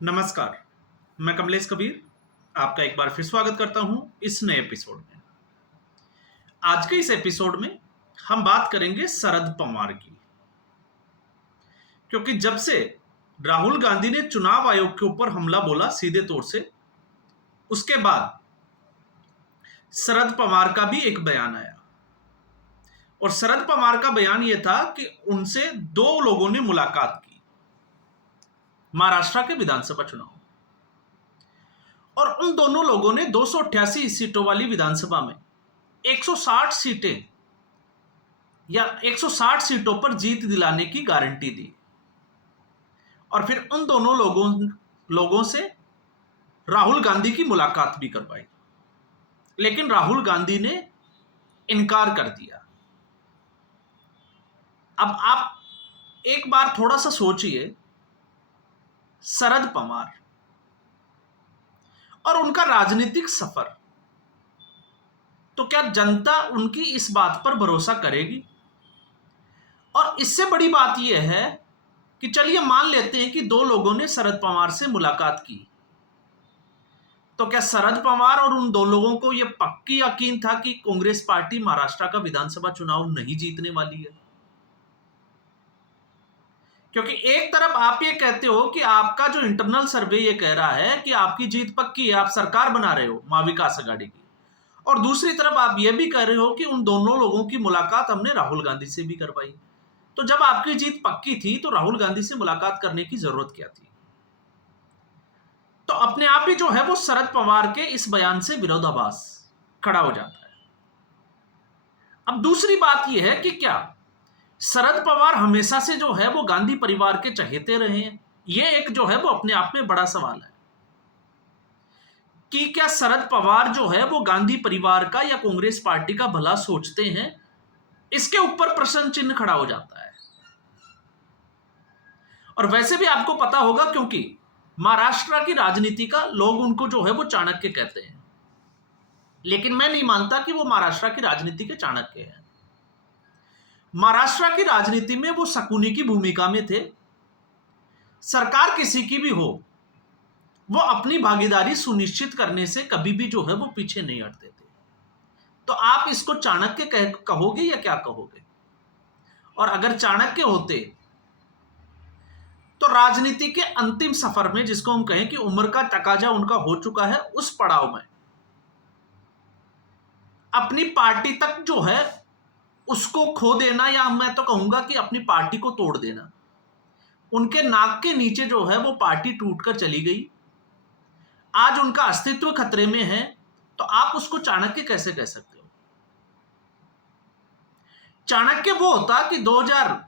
नमस्कार, मैं कमलेश कबीर आपका एक बार फिर स्वागत करता हूं इस नए एपिसोड में। आज के इस एपिसोड में हम बात करेंगे शरद पवार की, क्योंकि जब से राहुल गांधी ने चुनाव आयोग के ऊपर हमला बोला सीधे तौर से, उसके बाद शरद पवार का भी एक बयान आया और शरद पवार का बयान यह था कि उनसे दो लोगों ने मुलाकात की महाराष्ट्र के विधानसभा चुनाव, और उन दोनों लोगों ने 288 सीटों वाली विधानसभा में 160 सीटें या 160 सीटों पर जीत दिलाने की गारंटी दी और फिर उन दोनों लोगों से राहुल गांधी की मुलाकात भी करवाई, लेकिन राहुल गांधी ने इनकार कर दिया। अब आप एक बार थोड़ा सा सोचिए, शरद पवार और उनका राजनीतिक सफर, तो क्या जनता उनकी इस बात पर भरोसा करेगी? और इससे बड़ी बात यह है कि चलिए मान लेते हैं कि दो लोगों ने शरद पवार से मुलाकात की, तो क्या शरद पवार और उन दो लोगों को यह पक्की यकीन था कि कांग्रेस पार्टी महाराष्ट्र का विधानसभा चुनाव नहीं जीतने वाली है? क्योंकि एक तरफ आप ये कहते हो कि आपका जो इंटरनल सर्वे ये कह रहा है कि आपकी जीत पक्की है, आप सरकार बना रहे हो महाविकास आघाड़ी की, और दूसरी तरफ आप ये भी कह रहे हो कि उन दोनों लोगों की मुलाकात हमने राहुल गांधी से भी करवाई। तो जब आपकी जीत पक्की थी तो राहुल गांधी से मुलाकात करने की जरूरत क्या थी? तो अपने आप ही जो है वो शरद पवार के इस बयान से विरोधाभास खड़ा हो जाता है। अब दूसरी बात यह है कि क्या शरद पवार हमेशा से जो है वो गांधी परिवार के चहेते रहे हैं? यह एक जो है वो अपने आप में बड़ा सवाल है कि क्या शरद पवार जो है वो गांधी परिवार का या कांग्रेस पार्टी का भला सोचते हैं? इसके ऊपर प्रश्न चिन्ह खड़ा हो जाता है। और वैसे भी आपको पता होगा, क्योंकि महाराष्ट्र की राजनीति का लोग उनको जो है वो चाणक्य कहते हैं, लेकिन मैं नहीं मानता कि वो महाराष्ट्र की राजनीति के चाणक्य हैं। महाराष्ट्र की राजनीति में वो शकुनी की भूमिका में थे। सरकार किसी की भी हो, वो अपनी भागीदारी सुनिश्चित करने से कभी भी जो है वो पीछे नहीं हटते थे। तो आप इसको चाणक्य कहोगे या क्या कहोगे? और अगर चाणक्य होते तो राजनीति के अंतिम सफर में, जिसको हम कहें कि उम्र का तकाजा उनका हो चुका है, उस पड़ाव में अपनी पार्टी तक जो है उसको खो देना, या मैं तो कहूंगा कि अपनी पार्टी को तोड़ देना। उनके नाक के नीचे जो है वो पार्टी टूटकर चली गई, आज उनका अस्तित्व खतरे में है, तो आप उसको चाणक्य कैसे कह सकते हो? चाणक्य वो होता कि 2000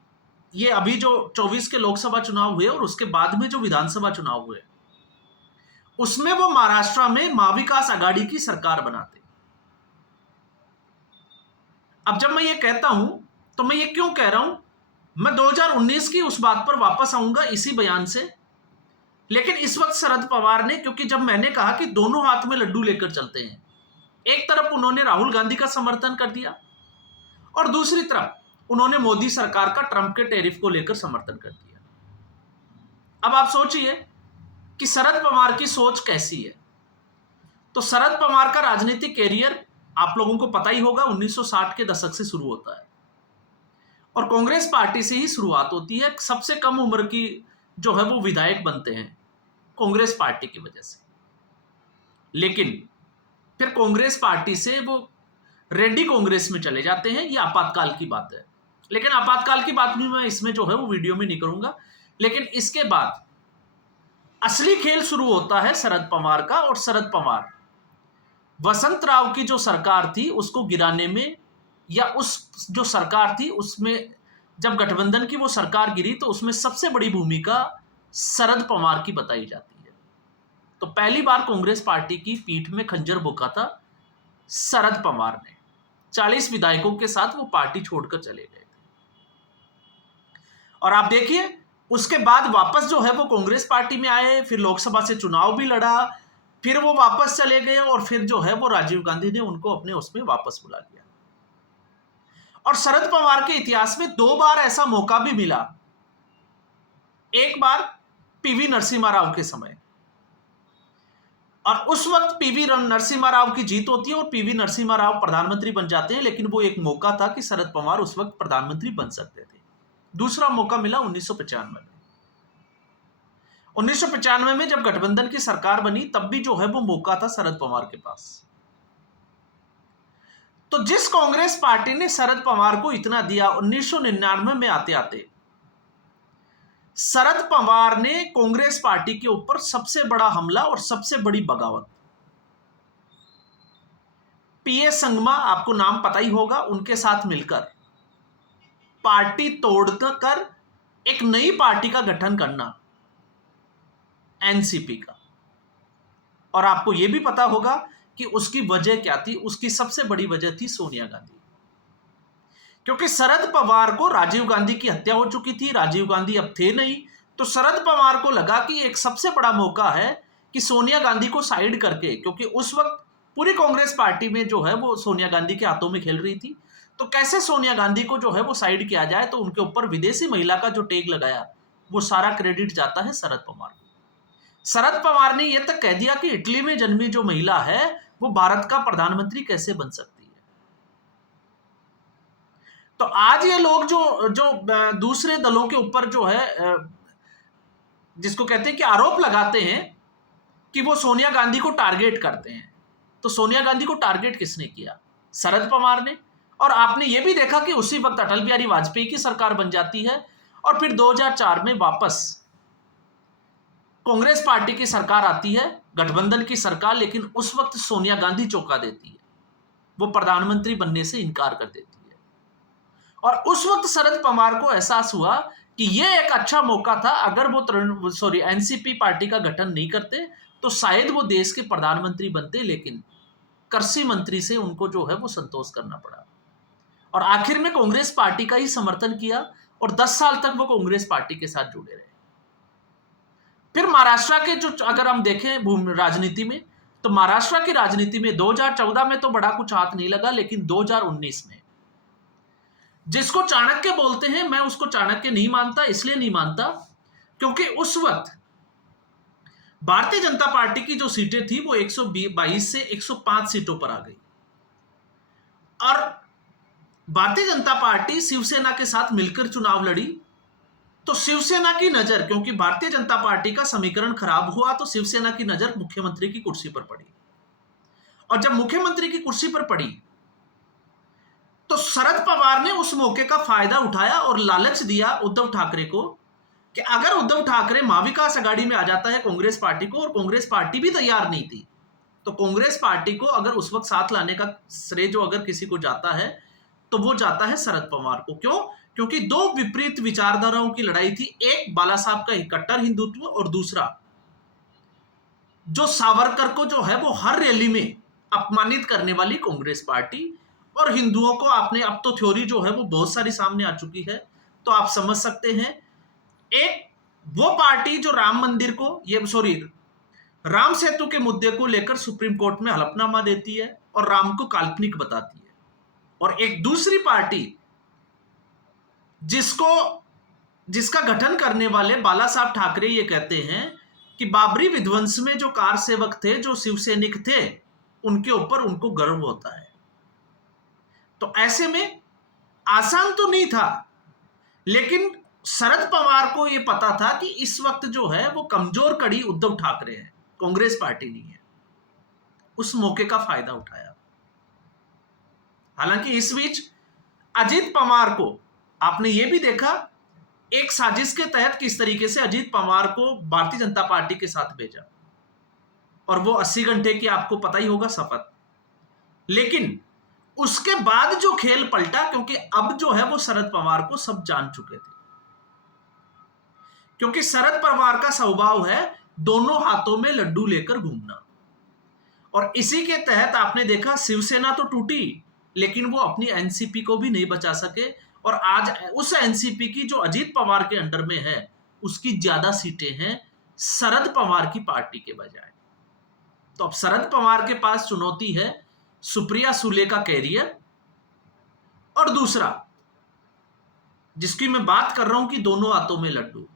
ये अभी जो 24 के लोकसभा चुनाव हुए और उसके बाद में जो विधानसभा चुनाव हुए, उसमें वो महाराष्ट्र में महाविकास आघाड़ी की सरकार बनाते। अब जब मैं ये कहता हूं तो मैं ये क्यों कह रहा हूं? मैं 2019 की उस बात पर वापस आऊंगा इसी बयान से, लेकिन इस वक्त शरद पवार ने, क्योंकि जब मैंने कहा कि दोनों हाथ में लड्डू लेकर चलते हैं, एक तरफ उन्होंने राहुल गांधी का समर्थन कर दिया और दूसरी तरफ उन्होंने मोदी सरकार का ट्रंप के टैरिफ को लेकर समर्थन कर दिया। अब आप सोचिए कि शरद पवार की सोच कैसी है। तो शरद पवार का राजनीतिक कैरियर आप लोगों को पता ही होगा, 1960 के दशक से शुरू होता है और कांग्रेस पार्टी से ही शुरुआत होती है। सबसे कम उम्र की जो है वो विधायक बनते हैं कांग्रेस पार्टी की वजह से, लेकिन फिर कांग्रेस पार्टी से वो रेड्डी कांग्रेस में चले जाते हैं। ये आपातकाल की बात है, लेकिन आपातकाल की बात भी मैं इसमें जो है वो वीडियो में नहीं करूंगा। लेकिन इसके बाद असली खेल शुरू होता है शरद पवार का, और शरद पवार वसंत राव की जो सरकार थी उसको गिराने में, या उस जो सरकार थी उसमें जब गठबंधन की वो सरकार गिरी तो उसमें सबसे बड़ी भूमिका शरद पवार की बताई जाती है। तो पहली बार कांग्रेस पार्टी की पीठ में खंजर भोंका था शरद पवार ने। 40 विधायकों के साथ वो पार्टी छोड़कर चले गए थे और आप देखिए उसके बाद वापस जो है वो कांग्रेस पार्टी में आए, फिर लोकसभा से चुनाव भी लड़ा, फिर वो वापस चले गए और फिर जो है वो राजीव गांधी ने उनको अपने उसमें वापस बुला लिया। और शरद पवार के इतिहास में 2 बार ऐसा मौका भी मिला। एक बार पीवी नरसिम्हा राव के समय, और उस वक्त पीवी नरसिम्हा राव की जीत होती है और पीवी नरसिम्हा राव प्रधानमंत्री बन जाते हैं, लेकिन वो एक मौका था कि शरद पवार उस वक्त प्रधानमंत्री बन सकते थे। दूसरा मौका मिला 1995 में। 1995 में जब गठबंधन की सरकार बनी, तब भी जो है वो मौका था शरद पवार के पास। तो जिस कांग्रेस पार्टी ने शरद पवार को इतना दिया, 1999 में आते आते शरद पवार ने कांग्रेस पार्टी के ऊपर सबसे बड़ा हमला और सबसे बड़ी बगावत, पीएस संगमा, आपको नाम पता ही होगा, उनके साथ मिलकर पार्टी तोड़कर एक नई पार्टी का गठन करना, एनसीपी का। और आपको यह भी पता होगा कि उसकी वजह क्या थी। उसकी सबसे बड़ी वजह थी सोनिया गांधी, क्योंकि शरद पवार को राजीव गांधी की हत्या हो चुकी थी, राजीव गांधी अब थे नहीं, तो शरद पवार को लगा कि एक सबसे बड़ा मौका है कि सोनिया गांधी को साइड करके, क्योंकि उस वक्त पूरी कांग्रेस पार्टी में जो है वो सोनिया गांधी के हाथों में खेल रही थी, तो कैसे सोनिया गांधी को जो है वो साइड किया जाए। तो उनके ऊपर विदेशी महिला का जो टैग लगाया, वो सारा क्रेडिट जाता है शरद पवार को। शरद पवार ने यह तक कह दिया कि इटली में जन्मी जो महिला है वो भारत का प्रधानमंत्री कैसे बन सकती है। तो आज ये लोग जो दूसरे दलों के ऊपर जो है, जिसको कहते हैं कि आरोप लगाते हैं कि वो सोनिया गांधी को टारगेट करते हैं, तो सोनिया गांधी को टारगेट किसने किया? शरद पवार ने। और आपने ये भी देखा कि उसी वक्त अटल बिहारी वाजपेयी की सरकार बन जाती है और फिर 2004 में वापस कांग्रेस पार्टी की सरकार आती है, गठबंधन की सरकार, लेकिन उस वक्त सोनिया गांधी चौंका देती है, वो प्रधानमंत्री बनने से इनकार कर देती है। और उस वक्त शरद पवार को एहसास हुआ कि यह एक अच्छा मौका था, अगर वो एनसीपी पार्टी का गठन नहीं करते तो शायद वो देश के प्रधानमंत्री बनते, लेकिन कृषि मंत्री से उनको जो है वो संतोष करना पड़ा। और आखिर में कांग्रेस पार्टी का ही समर्थन किया और 10 साल तक वो कांग्रेस पार्टी के साथ जुड़े रहे। फिर महाराष्ट्र के जो, अगर हम देखें राजनीति में, तो महाराष्ट्र की राजनीति में 2014 में तो बड़ा कुछ हाथ नहीं लगा, लेकिन 2019 में, जिसको चाणक्य बोलते हैं, मैं उसको चाणक्य नहीं मानता। इसलिए नहीं मानता क्योंकि उस वक्त भारतीय जनता पार्टी की जो सीटें थी वो 122 से 105 सीटों पर आ गई, और भारतीय जनता पार्टी शिवसेना के साथ मिलकर चुनाव लड़ी। तो शिवसेना की नजर, क्योंकि भारतीय जनता पार्टी का समीकरण खराब हुआ, तो शिवसेना की नजर मुख्यमंत्री की कुर्सी पर पड़ी। और जब मुख्यमंत्री की कुर्सी पर पड़ी तो शरद पवार ने उस मौके का फायदा उठाया और लालच दिया उद्धव ठाकरे को कि अगर उद्धव ठाकरे महाविकास आघाड़ी में आ जाता है कांग्रेस पार्टी को, और कांग्रेस पार्टी भी तैयार नहीं थी, तो कांग्रेस पार्टी को अगर उस वक्त साथ लाने का श्रेय जो अगर किसी को जाता है तो वो जाता है शरद पवार को। क्यों? क्योंकि दो विपरीत विचारधाराओं की लड़ाई थी, एक बाला साहब का कट्टर हिंदुत्व और दूसरा जो सावरकर को जो है वो हर रैली में अपमानित करने वाली कांग्रेस पार्टी। और हिंदुओं को आपने, अब तो थ्योरी जो है वो बहुत सारी सामने आ चुकी है, तो आप समझ सकते हैं, एक वो पार्टी जो राम मंदिर को, राम सेतु के मुद्दे को लेकर सुप्रीम कोर्ट में हलफनामा देती है और राम को काल्पनिक बताती है, और एक दूसरी पार्टी जिसका गठन करने वाले बाला साहब ठाकरे ये कहते हैं कि बाबरी विध्वंस में जो कार सेवक थे, जो शिवसैनिक थे, उनके ऊपर उनको गर्व होता है। तो ऐसे में आसान तो नहीं था, लेकिन शरद पवार को यह पता था कि इस वक्त जो है वो कमजोर कड़ी उद्धव ठाकरे है, कांग्रेस पार्टी नहीं है। उस मौके का फायदा उठाया। हालांकि इस बीच अजीत पवार को आपने ये भी देखा, एक साजिश के तहत किस तरीके से अजीत पवार को भारतीय जनता पार्टी के साथ भेजा, और वो 80 घंटे की आपको पता ही होगा शपथ। लेकिन उसके बाद जो खेल पलटा, क्योंकि अब जो है वो शरद पवार को सब जान चुके थे, क्योंकि शरद पवार का स्वभाव है दोनों हाथों में लड्डू लेकर घूमना। और इसी के तहत आपने देखा शिवसेना तो टूटी, लेकिन वो अपनी एनसीपी को भी नहीं बचा सके, और आज उस एनसीपी की जो अजीत पवार के अंडर में है, उसकी ज्यादा सीटें हैं शरद पवार की पार्टी के बजाय। तो अब शरद पवार के पास चुनौती है सुप्रिया सुले का कैरियर, और दूसरा जिसकी मैं बात कर रहा हूं कि दोनों हाथों में लड्डू,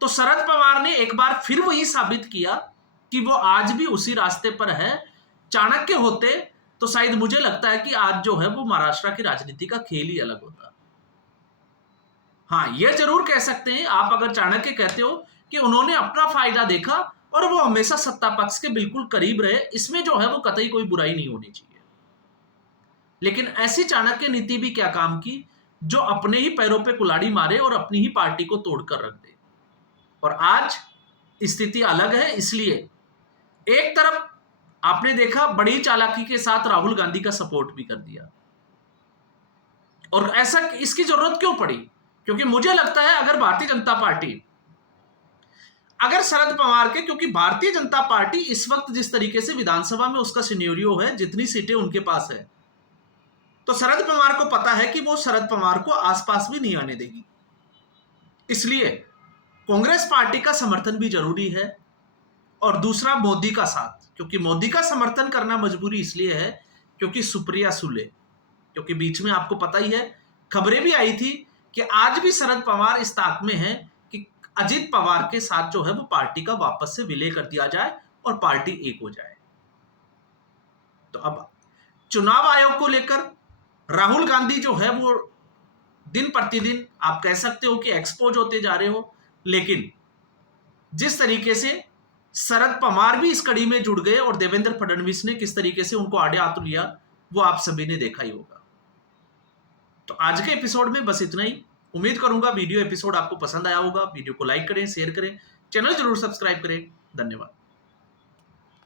तो तो शरद पवार ने एक बार फिर वही साबित किया कि वो आज भी उसी रास्ते पर है। चाणक्य होते तो शायद मुझे लगता है कि आज जो है वो महाराष्ट्र की राजनीति का खेल ही अलग होता। हाँ, यह जरूर कह सकते हैं आप, अगर चाणक्य कहते हो कि उन्होंने अपना फायदा देखा और वो हमेशा सत्ता पक्ष के बिल्कुल करीब रहे, इसमें जो है वो कतई कोई बुराई नहीं होनी चाहिए। लेकिन ऐसी चाणक्य नीति भी क्या काम की जो अपने ही पैरों पे कुल्हाड़ी मारे और अपनी ही पार्टी को तोड़कर रख दे। और आज स्थिति अलग है, इसलिए एक तरफ आपने देखा बड़ी चालाकी के साथ राहुल गांधी का सपोर्ट भी कर दिया। और ऐसा इसकी जरूरत क्यों पड़ी? क्योंकि मुझे लगता है अगर भारतीय जनता पार्टी, अगर शरद पवार के, क्योंकि भारतीय जनता पार्टी इस वक्त जिस तरीके से विधानसभा में उसका सिनेरियो है, जितनी सीटें उनके पास है, तो शरद पवार को पता है कि वो शरद पवार को आसपास भी नहीं आने देगी। इसलिए कांग्रेस पार्टी का समर्थन भी जरूरी है और दूसरा मोदी का साथ, क्योंकि मोदी का समर्थन करना मजबूरी इसलिए है क्योंकि सुप्रिया सुले, क्योंकि बीच में आपको पता ही है खबरें भी आई थी कि आज भी शरद पवार इस ताक में है कि अजित पवार के साथ जो है वो पार्टी का वापस से विलय कर दिया जाए और पार्टी एक हो जाए। तो अब चुनाव आयोग को लेकर राहुल गांधी जो है वो दिन प्रतिदिन आप कह सकते हो कि एक्सपोज होते जा रहे हो, लेकिन जिस तरीके से शरद पवार भी इस कड़ी में जुड़ गए और देवेंद्र फडणवीस ने किस तरीके से उनको आड़े हाथ लिया, वो आप सभी ने देखा ही होगा। तो आज के एपिसोड में बस इतना ही। उम्मीद करूंगा वीडियो एपिसोड आपको पसंद आया होगा। वीडियो को लाइक करें, शेयर करें, चैनल जरूर सब्सक्राइब करें। धन्यवाद।